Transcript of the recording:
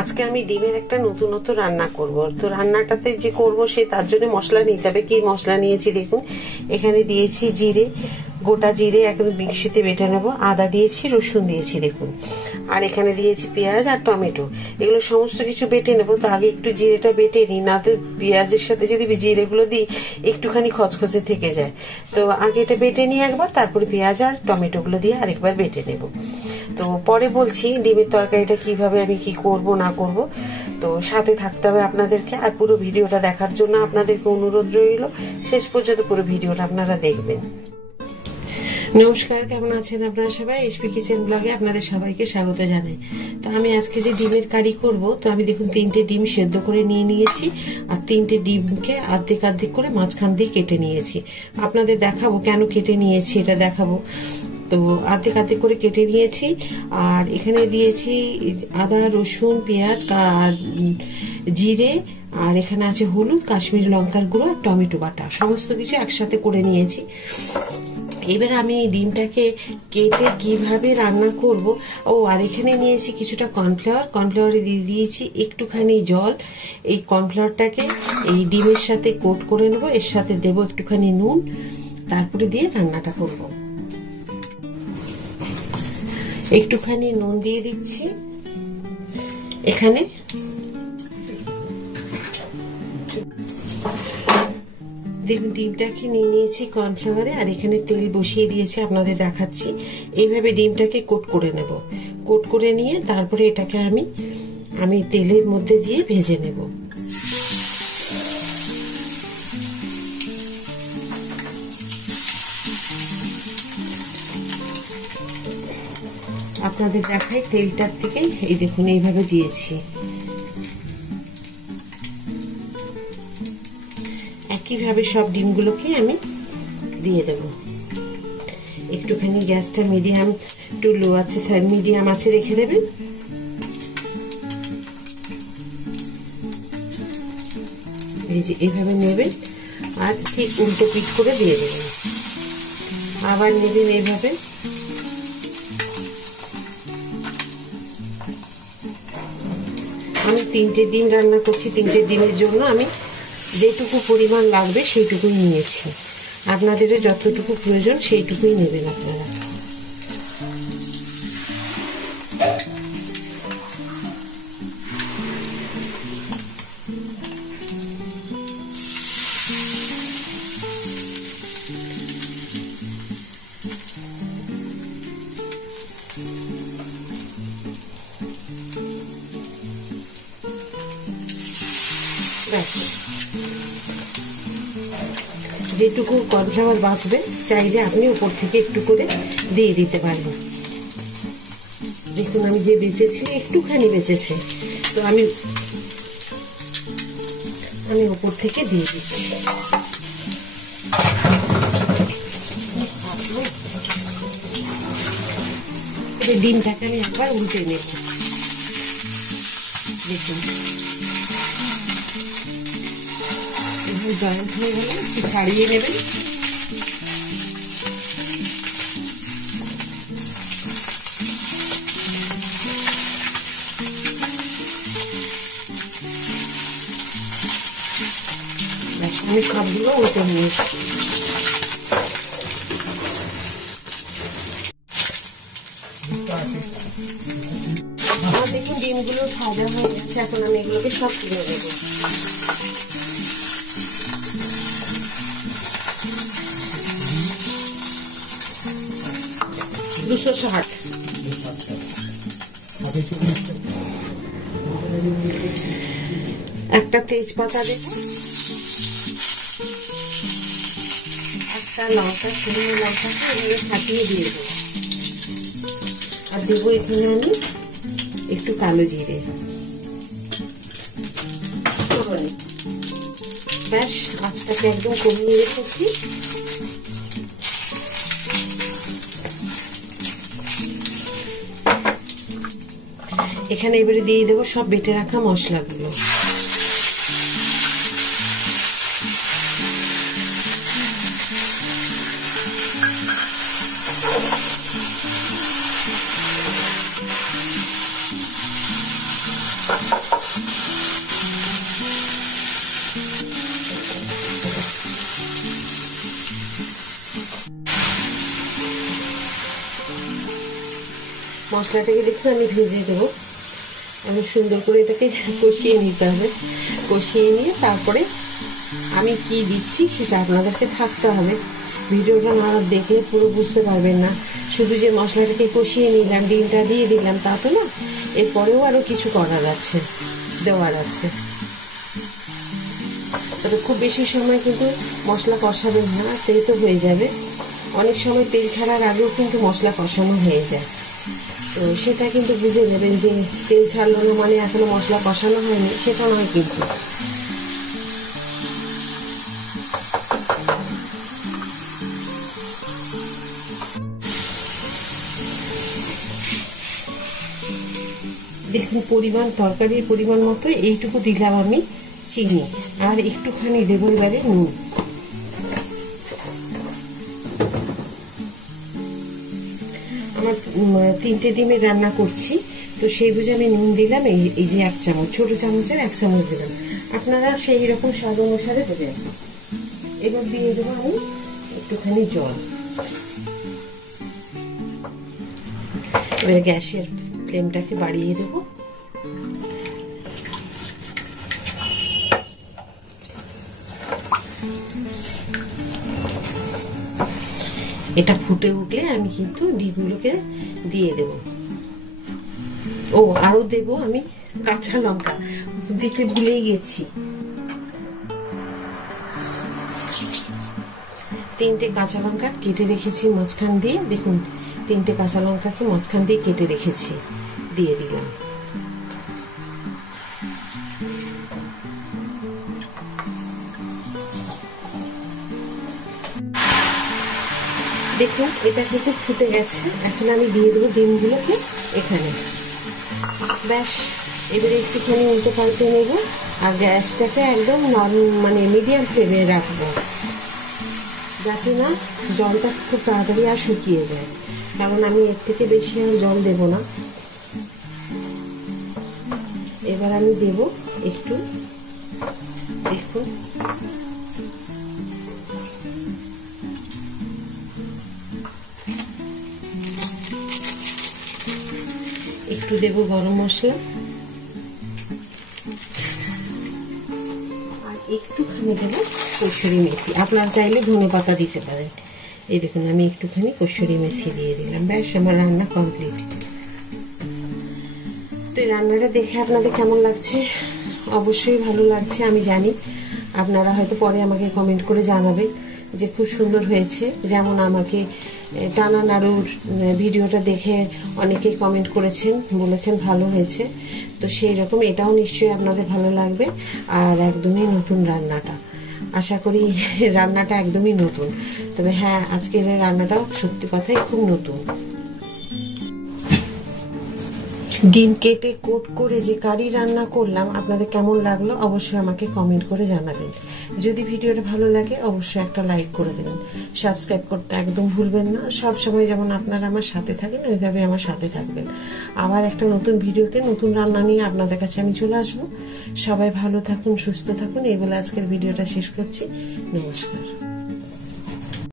আজকে আমি ডিমের একটা নতুনত্ব রান্না করব। তো রান্নাটাতে যে করব সে তার জন্য মশলা নিতে হবে। কি মশলা নিয়েছি দেখুন, এখানে দিয়েছি জিরে, গোটা জিরে একদম মিক্সিতে বেটে নেব, আদা দিয়েছি, রসুন দিয়েছি দেখুন, আর এখানে দিয়েছি পেঁয়াজ আর টমেটো। এগুলো সমস্ত কিছু বেটে নেব। তো আগে একটু জিরেটা বেটে নিই, না তো পেঁয়াজের সাথে যদি জিরেগুলো দিই একটুখানি খচখচে থেকে যায়। তো আগে এটা বেটে নিয়ে একবার, তারপরে পেঁয়াজ আর টমেটোগুলো দিয়ে আরেকবার বেটে নেব। তো পরে বলছি ডিমের তরকারিটা কিভাবে আমি কি করব না করব। তো সাথে থাকতে হবে আপনাদেরকে, আর পুরো ভিডিওটা দেখার জন্য আপনাদেরকে অনুরোধ রইল, শেষ পর্যন্ত পুরো ভিডিওটা আপনারা দেখবেন। নমস্কার, কেমন আছেন আপনারা সবাই? এসপি কিচেন ব্লগে আপনাদের সবাইকে স্বাগত জানাই। তো আমি আজকে যে ডিমের কারি করব, তো আমি দেখুন 3টে ডিম সেদ্ধ করে নিয়ে নিয়েছি, আর 3টে ডিমকে আর্ধেক আর্ধেক করে মাঝখান দিয়ে কেটে নিয়েছি। আপনাদের দেখাবো কেন কেটে নিয়েছি, এটা দেখাবো। তো আর্ধেক আর্ধেক করে কেটে নিয়েছি, আর এখানে দিয়েছি আদা, রসুন, পেঁয়াজ আর জিরে, আর এখানে আছে হলুদ, কাশ্মীরি লঙ্কার গুঁড়ো, টমেটো বাটা, সমস্ত কিছু একসাথে করে নিয়েছি। এবার আমি ডিমটাকে কেটে কিভাবে রান্না করব। আর এখানে নিয়েছি কিছুটা কর্নফ্লাওয়ারে দিয়ে দিয়েছি একটুখানি জল। এই কর্নফ্লাওয়ারটাকে এই ডিমের সাথে কোট করে নেব, এর সাথে দেব একটুখানি নুন, তারপরে দিয়ে রান্নাটা করব। একটুখানি নুন দিয়ে দিচ্ছি এখানে, দেখুন ডিমটাকে নিয়ে নিয়েছি কর্নফ্লাওয়ারে, আর এখানে তেল বসিয়ে দিয়েছি, আপনাদের দেখাচ্ছি। এইভাবে ডিমটাকে কোট করে নেব। কোট করে নিয়ে তারপরে এটাকে আমি তেলের মধ্যে দিয়ে ভেজে নেব। আপনাদের দেখাই তেলটার থেকে, এই দেখুন এইভাবে দিয়েছি। একইভাবে সব ডিমগুলোকে আমি দিয়ে দেব। একটুখানি গ্যাসটা মিডিয়াম টু লো আছে, মিডিয়াম আছে রেখে দেবেন। এই যে এইভাবে নেবেন, আর ঠিক উল্টো পিঠ করে দিয়ে দেবেন। আবার নেবেন এইভাবে। আমি 3টে ডিম রান্না করছি, 3টে ডিমের জন্য আমি যেটুকু পরিমাণ লাগবে সেইটুকুই নিয়েছি। আপনাদের যতটুকু প্রয়োজন সেইটুকুই নেবেন আপনারা। যেটুকু কর্নফ্লাওয়ার বাঁচবে চাইলে আপনি উপর থেকে একটু করে দিয়ে দিতে পারবেন। দেখুন আমি যে বেঁচেছি একটুখানি বেঁচেছে, তো আমি উপর থেকে দিয়ে দিচ্ছি। ডিমটাকে আমি একবার উল্টে নেব। দেখুন জয়েন্ট হয়ে গেলে একটু ছাড়িয়ে নেবেন। আমি সবগুলো উল্টে নিয়েছি। আমার দেখুন ডিমগুলো ভাজা হয়ে যাচ্ছে, এখন আমি এগুলোকে সব তুলে দেবো। একটা তেজপাতা দেব, একটা লঙ্কা, শুকনো লঙ্কাকে এভাবে ফাটিয়ে দিয়ে দেবো, আর দেবো এখানে আমি একটু কালো জিরে। ব্যাস, আঁচটাকে একদম কমিয়ে রেখেছি। এখানে এবারে দিয়ে দেবো সব বেটে রাখা মশলাগুলো। মশলাটাকে দেখুন আমি ভেজে দেবো। আমি সুন্দর করে এটাকে কষিয়ে নিতে হবে। কষিয়ে নিয়ে তারপরে আমি কি দিচ্ছি সেটা আপনাদেরকে থাকতে হবে। ভিডিওটা না দেখলে পুরো বুঝতে পারবেন না। শুধু যে মশলাটাকে কষিয়ে নিলাম, ডিমটা দিয়ে দিলাম তা তো না, এরপরেও আরও কিছু করার আছে, দেওয়ার আছে। তবে খুব বেশি সময় কিন্তু মশলা কষাবেন না, তেল তো হয়ে যাবে। অনেক সময় তেল ছাড়ার আগেও কিন্তু মশলা কষানো হয়ে যায়, তো সেটা কিন্তু বুঝে নেবেন যে তেল ছাড়লো না মানে এখনো মশলা কষানো হয়নি, সেটা নয় কিন্তু। দেখুন পরিমাণ, তরকারির পরিমাণ মতো এইটুকু দিলাম আমি চিনি, আর একটুখানি দেবো এবারে নুন। আমার 3টে ডিমের রান্না করছি, তো সেই বুঝে আমি নুন দিলাম এই যে 1 চামচ, ছোট চামচের 1 চামচ দিলাম। আপনারা সেই রকম স্বাদ অনুসারে দেবেন। এবার দিয়ে দেবো আমি একটুখানি জল। এবার গ্যাসের ফ্লেমটাকে বাড়িয়ে দেবো। এটা ফুটে উঠলে আমি কিন্তু ডিমগুলোকে দিয়ে দেব। ও আরো দেব আমি কাঁচা লঙ্কা, দিতে ভুলেই গেছি। 3টে কাঁচা লঙ্কা কেটে রেখেছি মাঝখান দিয়ে, দেখুন 3টে কাঁচা লঙ্কাকে মাঝখান দিয়ে কেটে রেখেছি, দিয়ে দিলাম। দেখুন এটা কিন্তু ফুটে গেছে। এখন আমি দিয়ে দেবো ডিমগুলোকে এখানে। ব্যাস, এবারে একটুখানি উল্টো পাল্টে নেব, আর গ্যাসটাকে একদম মানে মিডিয়াম ফ্লেমে রাখবো, যাতে না জলটা খুব তাড়াতাড়ি আর শুকিয়ে যায়, কারণ আমি এর থেকে বেশি আর জল দেব না। এবার আমি দেব একটু, দেখুন একটু দেব গরম মশলা, আর একটুখানি দেব কসুরি মেথি। আপনারা চাইলে ধনেপাতা দিতে পারেন। এই দেখুন আমি একটুখানি কসুরি মেথি দিয়ে দিলাম। ব্যাস, আমার রান্না কমপ্লিট। তো এই রান্নাটা দেখে আপনাদের কেমন লাগছে? অবশ্যই ভালো লাগছে আমি জানি। আপনারা হয়তো পরে আমাকে কমেন্ট করে জানাবেন যে খুব সুন্দর হয়েছে। যেমন আমাকে টানা নাড়ুর ভিডিওটা দেখে অনেকেই কমেন্ট করেছেন, বলেছেন ভালো হয়েছে। তো সেই রকম এটাও নিশ্চয়ই আপনাদের ভালো লাগবে। আর একদমই নতুন রান্নাটা, আশা করি রান্নাটা একদমই নতুন। তবে হ্যাঁ, আজকের রান্নাটাও সত্যি কথাই খুব নতুন। ডিম কেটে কোট করে যে কারি রান্না করলাম, আপনাদের কেমন লাগলো অবশ্যই আমাকে কমেন্ট করে জানাবেন। যদি ভিডিওটা ভালো লাগে অবশ্যই একটা লাইক করে দেবেন। সাবস্ক্রাইব করতে একদম ভুলবেন না। সব সময় যেমন আপনারা আমার সাথে থাকেন, ওইভাবে আমার সাথে থাকবেন। আবার একটা নতুন ভিডিওতে নতুন রান্না নিয়ে আপনাদের কাছে আমি চলে আসবো। সবাই ভালো থাকুন, সুস্থ থাকুন। এই বলে আজকের ভিডিওটা শেষ করছি। নমস্কার।